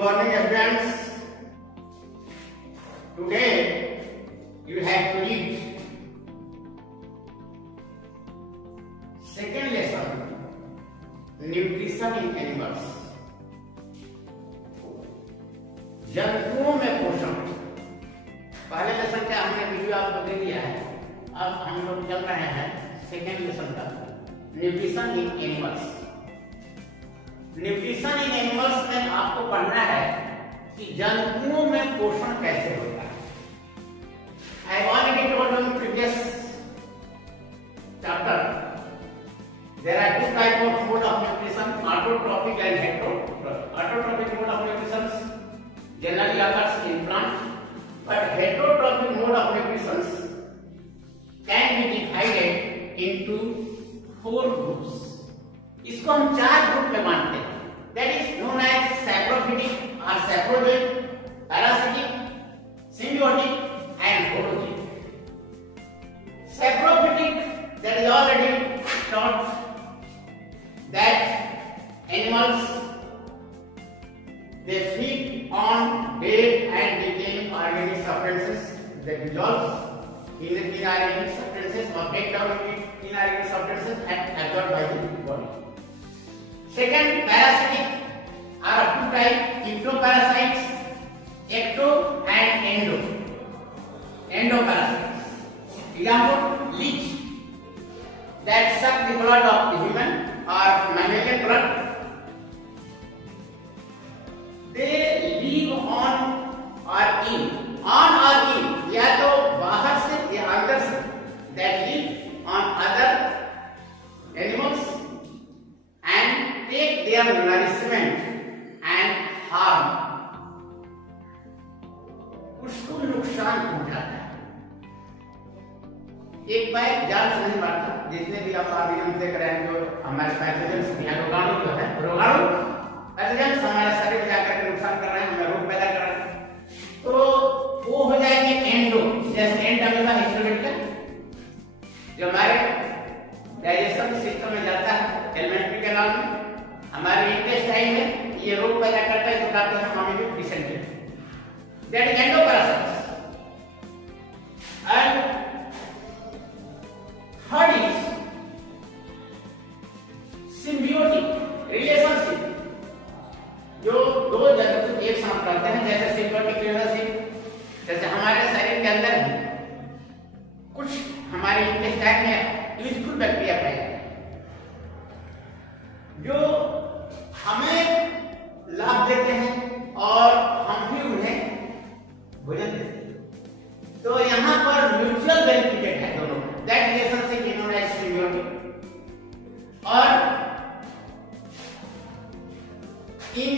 morning, students. Today you have to read second lesson, nutrition in animals. जंतुओं में पोषण। पहले लेसन का हमने वीडियो आपको दे दिया है। अब हम लोग चल रहे हैं सेकेंड लेसन का, nutrition in animals. Nutrition in animals में आपको पढ़ना है कि जंतुओं में पोषण कैसे होता है। I already told you in previous chapter there are two type of mode of nutrition, autotrophic and heterotrophic. Autotrophic mode of nutrition generally occurs in plants, but heterotrophic mode of nutrition can be divided into 4 groups. इसको हम 4 group में बांटते हैं। That is known as saprophytic or saprozoic, parasitic, symbiotic and holozoic. Saprophytic, that is already taught that animals they feed on dead and decaying organic substances that dissolve in inorganic substances or break down in inorganic substances and absorbed by the body. Second, parasitic are of 2 types: ectoparasites, ecto and endo. Endoparasites. Example: leech that suck the blood of the human or mammalian blood. They live on or in या तो बाहर से या अंदर से, that live on other animals and take their nourishment and harm, उसको नुकसान पहुंचाता है। एक बार जाल से नहीं मारता। जितने भी आप हम देख रहे हैं जो हमारे पैथोजेंस या रोगाणु जो है, रोगाणु पैथोजेंस हमारे शरीर में जाकर के नुकसान कर रहे हैं, हमें रोग पैदा कर रहे हैं, तो वो हो जाएंगे एंडो। जैसे एंड अमीबा हिस्टोरिकल जो हमारे डाइजेशन सिस्टम में जाता है, एलिमेंट्री कैनाल में, हमारे इंटेस्टाइन में ये रोग पैदा करता है, तो कहते हैं amoebic dysentery. That is endoparasites. And third is symbiotic relationship, जो 2 जंतु एक साथ रहते हैं। जैसे सिम्बियोटिक रिलेशनशिप, जैसे हमारे शरीर के अंदर ही कुछ हमारे इंटेस्टाइन में यूजफुल बैक्टीरिया पाए जाते हैं जो हमें लाभ देते हैं और हम भी उन्हें भोजन देते हैं। तो यहाँ पर म्यूचुअल बेनिफिटेड है दोनों। That relationship is known as symbiotic. और इन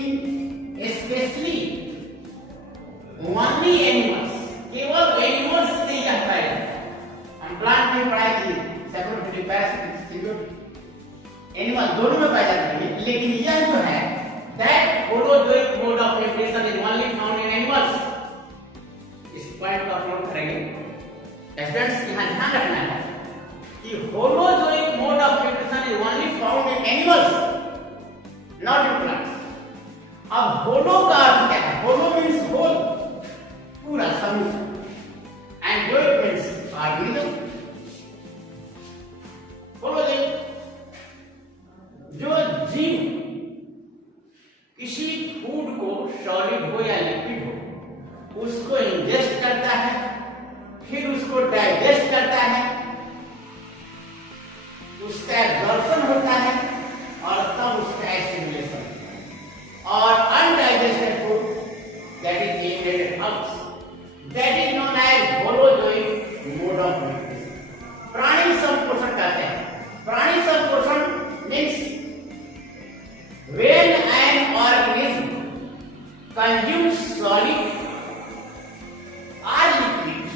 स्पेशली ओनली एनिमल्स, केवल एनिमल्स से यह पाया जाता है। हम प्लांट में पढ़ाए थे सैप्रोफिटिक, पैरासिटिक, सिम्बियोटिक, एनिमल दोनों में पाया जाता है। लेकिन यह जो है that holozoic mode of nutrition is only found in animals. इस पॉइंट को आप नोट करेंगे। स्टूडेंट्स यहां ध्यान रखना है कि holozoic mode of nutrition is only found in animals, not in plants. अब होलो का अर्थ क्या है? होलो मीन्स होल, पूरा समूह, एंड जोइक मीन्स ऑर्गेनिज्म। होलोजोइक जो जीव किसी फूड को, सॉलिड हो या लिक्विड हो, उसको इंजेस्ट करता है, फिर उसको डाइजेस्ट करता है, उसका एब्जॉर्प्शन होता है और तब उसका एसिमिलेशन होता है। और undigested food that is eliminated out, that is known as holozoic mode of nutrition. प्राणी संपोषण कहते हैं। प्राणी संपोषण means when an organism consumes solid or liquid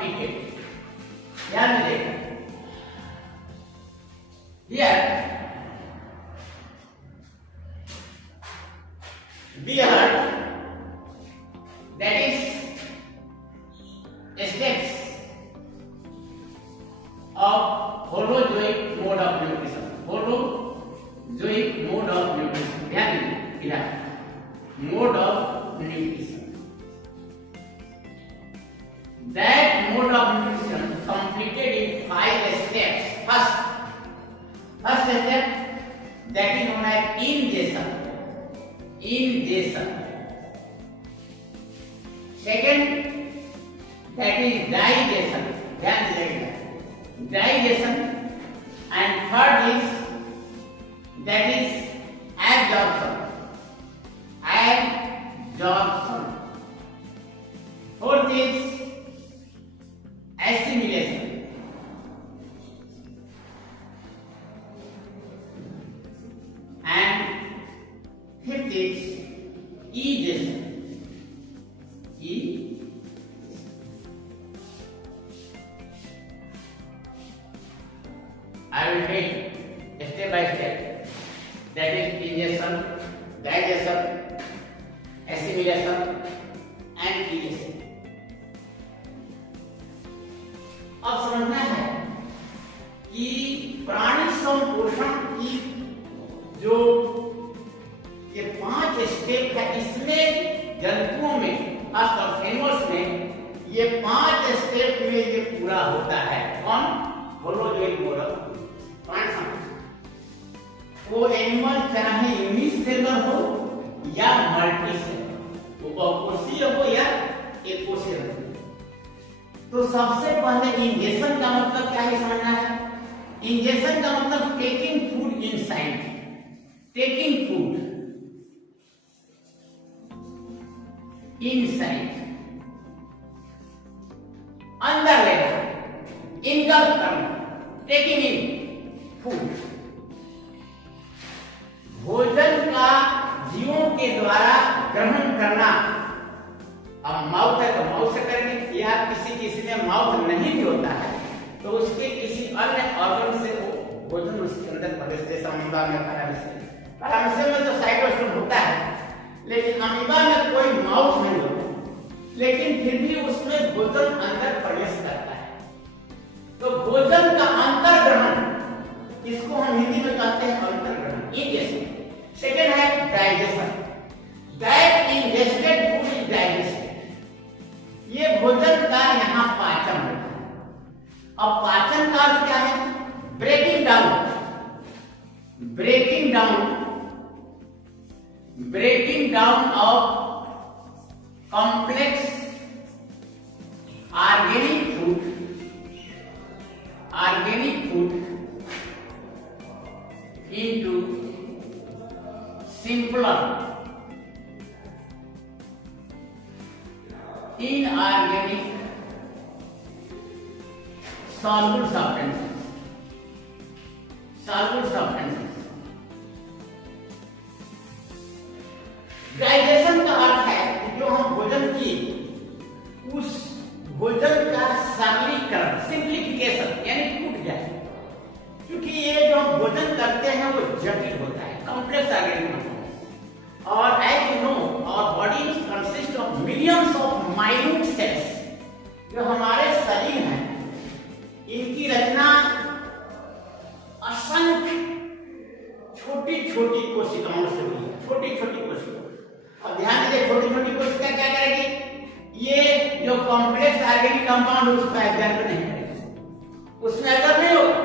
completed. ध्यान दीजिएगा, here be alert, that is steps of holozoic mode of nutrition. holozoic mode of nutrition. ध्यान दीजिए, mode of nutrition. That mode of nutrition completed in 5 steps. First step, that is known as ingestion. Second, that is digestion. ध्यान दीजिएगा, digestion. And third is, that is absorption. Fourth is assimilation. And fifth is egestion. I will take step by step. That is ingestion, digestion, assimilation, and egestion. अब समझना है कि प्राणी संपोषण की जो ये 5 स्टेप है, इसमें जंतुओं में, खासकर एनिमल्स में ये 5 स्टेप में ये पूरा होता है। कौन? होलोजोइक मोड ऑफ प्राणी संपोषण। वो एनिमल चाहे यूनिसेलुलर हो या मल्टीसेलुलर, वो बहुकोषीय हो या एककोषीय हो। तो सबसे पहले इंजेक्शन का मतलब क्या है समझना है। इंजेक्शन का मतलब taking food inside, taking food inside, अंदर लेना, इनगल्फ करना, टेकिंग इन फूड। भोजन का जीवों के द्वारा ग्रहण करना। अब माउथ है तो माउथ से करेंगे, या किसी में माउथ नहीं भी होता है तो उसके किसी अन्य ऑर्गन से वो भोजन उसके अंदर प्रवेश, जैसे अमीबा में पैरामीशियम में तो साइटोस्टोम होता है, लेकिन अमीबा में कोई माउथ नहीं होता, लेकिन फिर भी उसमें भोजन अंदर प्रवेश करता है। तो भोजन का अंतर्ग्रहण, इसको हम हिंदी में कहते हैं अंतर्ग्रहण, इनजेक्शन। सेकेंड है digestion, that ingested food is digested. ये भोजन का यहाँ पाचन होता है। अब पाचन का अर्थ क्या है? Breaking down, breaking down of complex organic food into simpler inorganic soluble substances. Digestion का अर्थ है कि जो हम भोजन किए उस भोजन का सरलीकरण, सिंप्लीफिकेशन, यानी टूट जाए। क्योंकि ये जो हम भोजन करते हैं वो जटिल होता है, कॉम्प्लेक्स ऑर्गेनिज्म। और as you know our body consist of millions of minute cells. जो हमारे शरीर हैं इनकी रचना असंख्य छोटी छोटी कोशिकाओं से हुई है, छोटी छोटी कोशिकाएं। अब ध्यान दीजिए, छोटी छोटी कोशिका क्या करेगी? ये जो कॉम्प्लेक्स ऑर्गेनिक कंपाउंड उसका एब्जॉर्ब नहीं करेगी, उसमें अगर नहीं होगा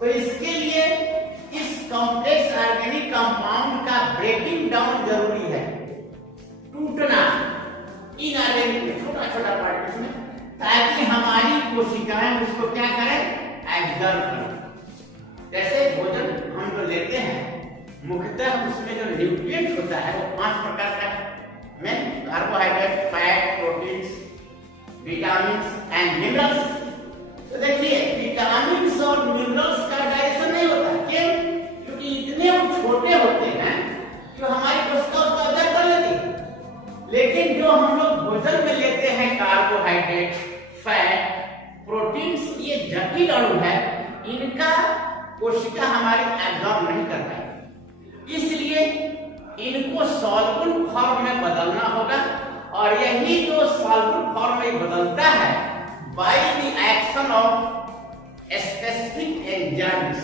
तो इसके लिए इस कॉम्प्लेक्स ऑर्गेनिक कंपाउंड का ब्रेकिंग डाउन जरूरी है, टूटना इनऑर्गेनिक में, छोटा छोटा पार्टिकल्स में, ताकि हमारी कोशिकाएं उसको क्या करें? एब्जॉर्ब करें। जैसे भोजन हम जो लेते हैं मुख्यतः उसमें जो न्यूट्रिएंट होता है वो 5 प्रकार का है, carbohydrate, fat, proteins, vitamins and minerals. तो देखिए विटामिन्स और मिनरल्स का डाइजेशन नहीं होता। क्यों? क्योंकि इतने वो छोटे होते हैं जो हमारी कोशिका उसको अब्जॉर्ब कर लेती है। लेकिन जो हम लोग भोजन में लेते हैं कार्बोहाइड्रेट, फैट, प्रोटीन्स, ये जटिल अणु है, इनका कोशिका हमारी एब्जॉर्ब नहीं कर पाएगी, इसलिए इनको सॉल्युबल फॉर्म में बदलना होगा। और यही जो सॉल्युबल फॉर्म में बदलता है by the action of specific enzymes.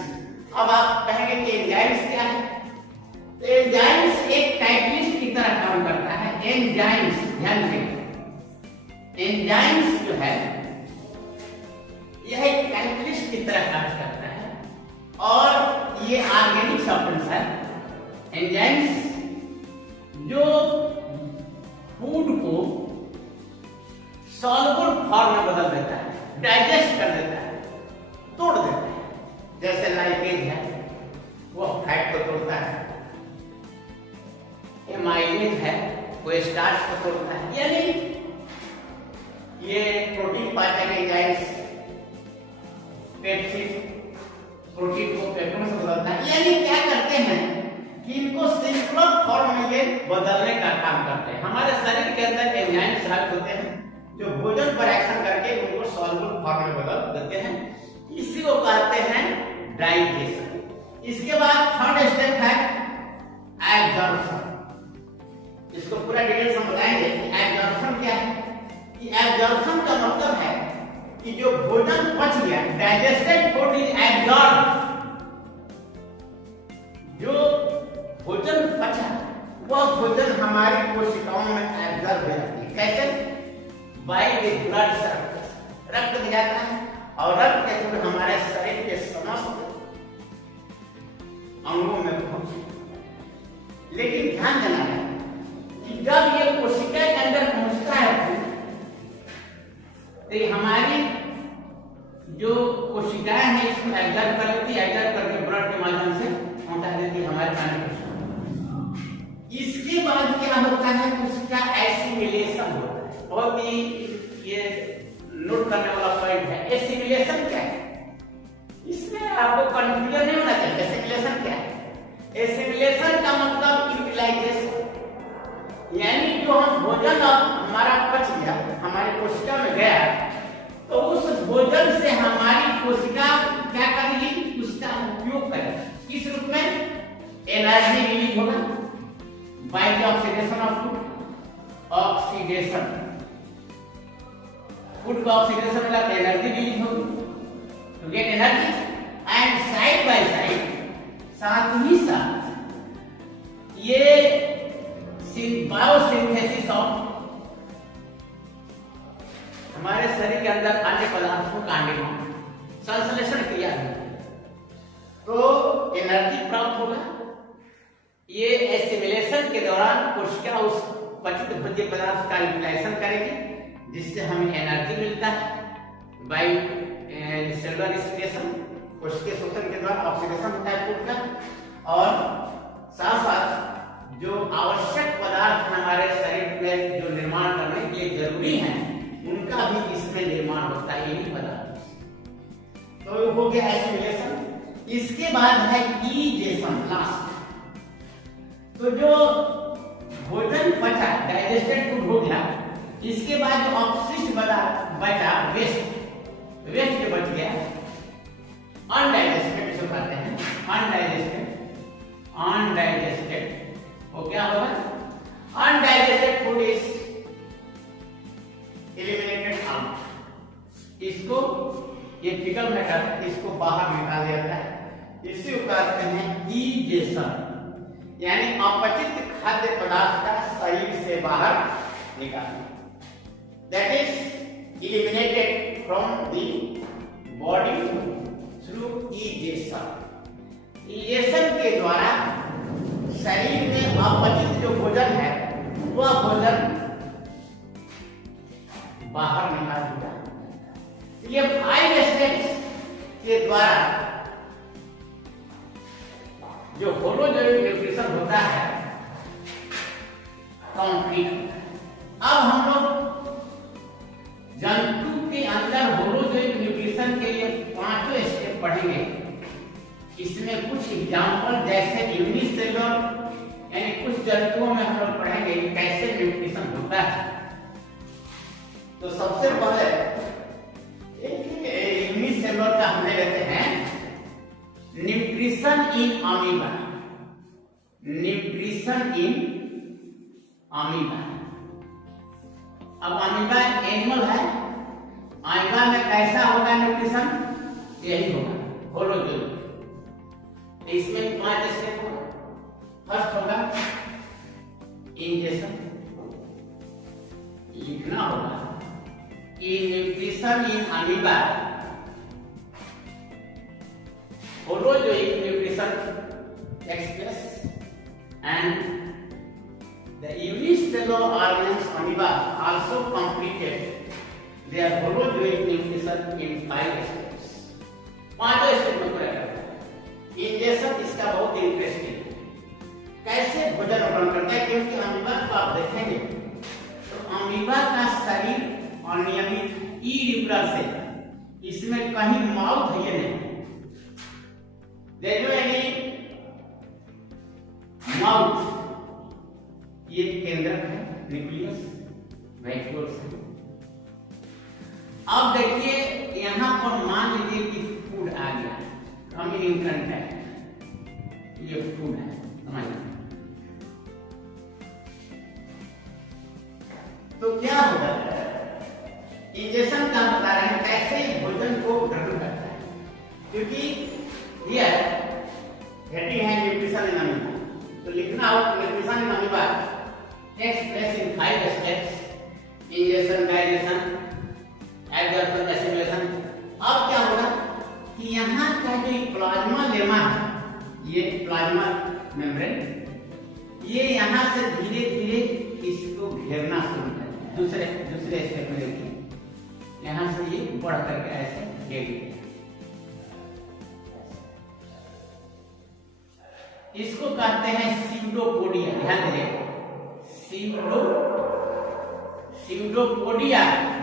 अब आप कहेंगे कि एंजाइम्स क्या है? तो एंजाइम्स एक कैटलिस्ट की तरह काम करता है। एंजाइम्स, ध्यान रखिए, एंजाइम्स जो है यह एक कैटलिस्ट की तरह काम करता है और ये ऑर्गेनिक सब्सटेंस है। एंजाइम्स जो फूड को सॉल्युबल फॉर्म में बदल देता है, डाइजेस्ट कर देता है, तोड़ देता है। जैसे लाइपेज है, वो फैट को तोड़ता है, एमाइलेज है, वो स्टार्च को तोड़ता है। यानी ये प्रोटीन पाते हैं एंजाइम्स, पेप्सिड प्रोटीन को पेप्टोन से बदलता है। यानी क्या करते हैं कि इनको सिंपल फॉर्म में ये बदलने का काम करते हैं। हमारे शरीर के अंदर एंजाइम्स होते हैं जो भोजन पर एक्शन करके उनको सॉल्युबल फॉर्म में बदल देते हैं। इसी को कहते हैं डाइजेशन। इसके बाद थर्ड स्टेप है एब्जॉर्प्शन। इसको पूरा डिटेल हम बताएंगे कि एब्जॉर्प्शन क्या है। कि एब्जॉर्प्शन का मतलब है कि जो भोजन पच गया, डाइजेस्टेड फूड इज एब्जॉर्ब्ड। जो भोजन पचा वह भोजन हमारी कोशिकाओं में एब्जॉर्ब हो जाती है। कैसे? बाय द ब्लड सर्कुलेशन, रक्त में जाता है और रक्त के थ्रू हमारे शरीर के समस्त अंगों में पहुंचती। लेकिन ध्यान देना है कि जब ये कोशिका के अंदर पहुंचता है तो हमारी जो कोशिकाएं हैं इसको एब्जॉर्ब कर लेती है, एब्जॉर्ब करके ब्लड के माध्यम से पहुंचा देती है हमारे खाने को। इसके बाद क्या होता है? उसका एसिमिलेशन होता है। बहुत ही ये नोट करने वाला पॉइंट है। एसिमिलेशन क्या है? इसमें आपको कंफ्यूजन नहीं होना चाहिए। एसिमिलेशन क्या है? एसिमिलेशन का मतलब यूटिलाइजेशन, यानी जो हम भोजन अब हमारा पच गया, हमारी कोशिका में गया, तो उस भोजन से हमारी कोशिका क्या करेगी? उसका उपयोग करेगी। किस रूप में? एनर्जी रिलीज होगा by the oxidation of food. Oxidation, food का ऑक्सीडेशन होगा तो एनर्जी रिलीज होगी, to get energy. And side by side, साथ ही साथ ये बायोसिंथेसिस ऑफ हमारे शरीर के अंदर अन्य पदार्थों का निर्माण, संश्लेषण क्रिया है, तो एनर्जी प्राप्त होगा। ये एसिमिलेशन के दौरान कोशिका उस पचित भोज्य पदार्थ का यूटिलाइजेशन करेगी, जिससे हमें एनर्जी मिलता है बाय सेलुलर रेस्पिरेशन। कोशिकीय शोषण के द्वारा ऑक्सीडेशन होता है फूड का, और साथ साथ जो आवश्यक पदार्थ हमारे शरीर में जो निर्माण करने के लिए जरूरी हैं, उनका भी इसमें निर्माण होता है इन्हीं पदार्थों से। तो हो गया एसिमिलेशन। इसके बाद है ईजेशन, लास्ट। तो जो भोजन पचा, डाइजेस्टेड फूड हो गया, इसके बाद जो अपशिष्ट बचा, वेस्ट जो बच गया, अनडाइजेस्टेड, जिसे कहते हैं अनडाइजेस्टेड, वो क्या होगा? Undigested food is eliminated out. इसको ये फिकल मैटर है, इसको बाहर निकाल दिया जाता है। इसी को कहते हैं ईजेशन, यानी अपचित खाद्य पदार्थ का शरीर से बाहर निकालना। That is eliminated from the body through ईजेशन। ईजेशन के द्वारा शरीर में अपचित जो भोजन है वह भोजन बाहर निकाल दिया। ये 5 स्टेप्स के द्वारा जो होलोजोइक न्यूट्रिशन होता है कंप्लीट। अब हम लोग जंतु के अंदर होलोजोइक न्यूट्रिशन के लिए 5 स्टेप पढ़ेंगे। इसमें कुछ एग्जाम्पल जैसे यूनिसेलुलर, यानी कुछ जंतुओं में हम लोग पढ़ेंगे कैसे न्यूट्रिशन होता है। तो सबसे पहले यूनिसेलुलर का हम ले लेते हैं nutrition in amoeba. Nutrition in amoeba. अब अमीबा एनिमल है, अमीबा में कैसा होगा न्यूट्रिशन? यही होगा होलोजोइक। इसमें 5 स्टेप होगा। फर्स्ट होगा इंजेक्शन, लिखना होगा in nutrition in amoeba holozoic nutrition takes place and the unicellular organisms amoeba also completed their holozoic nutrition in 5 steps। 5 step में पूरा करता है। इंजेक्शन इसका बहुत इंटरेस्टिंग कैसे भोजन ग्रहण करता है, क्योंकि अमीबा को आप देखेंगे तो अमीबा का शरीर अनियमित इरेगुलर से, इसमें कहीं माउथ है ये नहीं, देयर इज एनी माउथ, ये केंद्रक है, न्यूक्लियस वैक्यूल्स है। अब देखिए यहां पर मान लीजिए कि फूड आ गया, कमिंग इन कंटैक्ट, ये फूड है, समझ तो क्या होगा? इंजेक्शन का बता रहे हैं कैसे भोजन को ग्रहण करता है, क्योंकि ये हेडिंग है न्यूट्रिशन इन अमीबा, तो लिखना हो nutrition in amoeba takes place in 5 steps: injection, digestion, absorption, assimilation. अब क्या होगा कि यहाँ का जो प्लाज्मा लेमा है, ये प्लाज्मा मेम्ब्रेन, ये यहाँ से धीरे धीरे इसको घेरना शुरू करेगा। दूसरे स्टेप में देखिए यहाँ से ये बढ़ करके ऐसे घेर, इसको कहते हैं सीडोपोडिया। ध्यान दीजिए, pseudopodia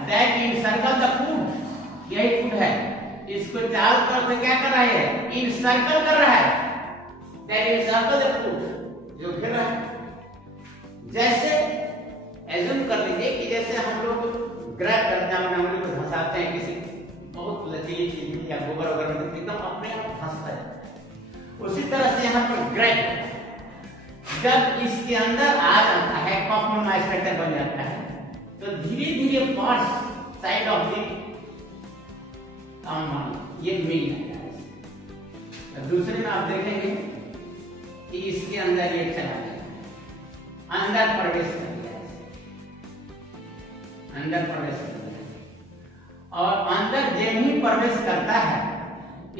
that encircle the food, यही फूड है, इसको चारों तरफ से क्या कर रहा है? इनसर्कल कर रहा है, दैट इनसर्कल द फूड, जो घेर रहा है। जैसे एज्यूम कर लीजिए कि जैसे हम लोग ग्रैब करते हैं, अपने उंगली को धंसाते हैं किसी बहुत लचीली चीज में या गोबर वगैरह में, एकदम अपने आप धंसता है, उसी तरह से यहाँ पर ग्रैब, जब इसके अंदर आ जाता है, कॉम्प्लेक्स माइस्ट्रेटर बन जाता है, तो धीरे धीरे पार्ट्स साइड ऑफ द ये मिल जाता है। दूसरे में आप देखेंगे कि इसके अंदर ये चला गया, अंदर प्रवेश कर गया, अंदर प्रवेश कर गया, और अंदर जब ही प्रवेश करता है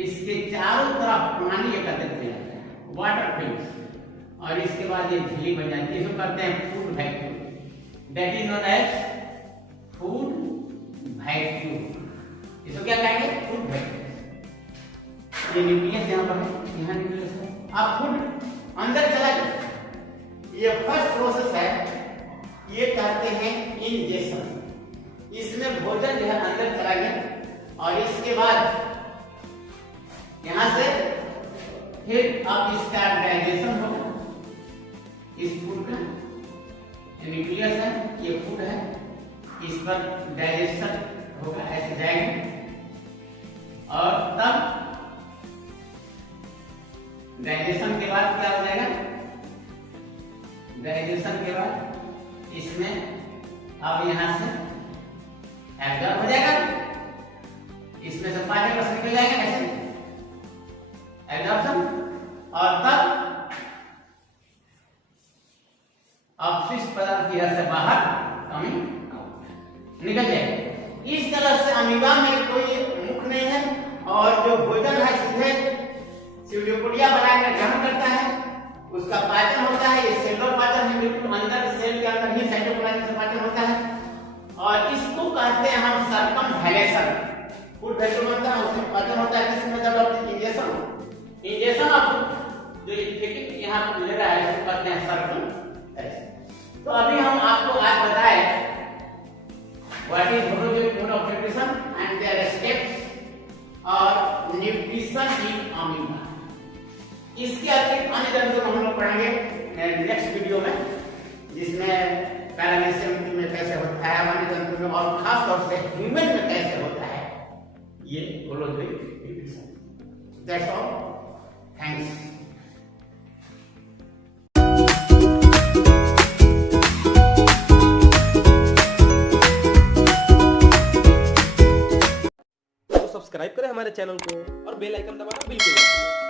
इसके चारों तरफ पानी एकत्रित हो जाता है, वाटर फिल्म्स, और इसके बाद ये झिल्ली बन जाती है, इसको कहते हैं food vacuum, that is known as food vacuum. इसको क्या कहेंगे? Food vacuum. ये न्यूक्लियस यहाँ पर है, यहाँ न्यूक्लियस है। अब फूड अंदर चला गया, ये फर्स्ट प्रोसेस है, ये कहते हैं इंजेक्शन। इसमें भोजन जो है अंदर चला गया, और इसके बाद यहां से फिर अब इसका डाइजेशन होगा, इस फूड का, न्यूक्लियस है, ये फूड है, इस पर डाइजेशन होगा, ऐसे जाएंगे, और तब डाइजेशन के बाद क्या हो जाएगा? डाइजेशन के बाद इसमें अब यहां से एब्जॉर्ब हो जाएगा, इसमें से पानी रस निकल जाएगा, ऐसे एब्जॉर्प्शन, और तब अपशिष्ट पदार्थ यहां से बाहर कमिंग आउट निकल जाएगा। इस तरह से अमीबा में कोई मुख नहीं है, और जो भोजन है सीधे सीडोपोडिया बनाकर ग्रहण करता है, उसका पाचन होता है, ये सेलुलर पाचन है, बिल्कुल अंदर सेल के अंदर ही साइटोप्लाज्म से पाचन होता है, और इसको कहते हैं हम सर्कमवैलेशन। फूड वैक्यूम होता है, उसमें पाचन होता है, किसमें जब इंजेक्शन ऑफ जो यहाँ पर ले रहा है, इसको कहते हैं सर्कमवैलेशन। तो अभी हम आपको आज बताए what is holozoic mode of nutrition and there steps और न्यूट्रिशन इन अमीबा। इसके अतिरिक्त अन्य तंत्र हम लोग पढ़ेंगे नेक्स्ट वीडियो में, जिसमें पैरामीशियम में कैसे होता है, अन्य तंत्र में, और खास तौर से ह्यूमन में कैसे होता है, ये holozoic definition. That's all, thanks. Subscribe करें हमारे चैनल को और बेल आइकन दबाना बिल्कुल मत भूलें।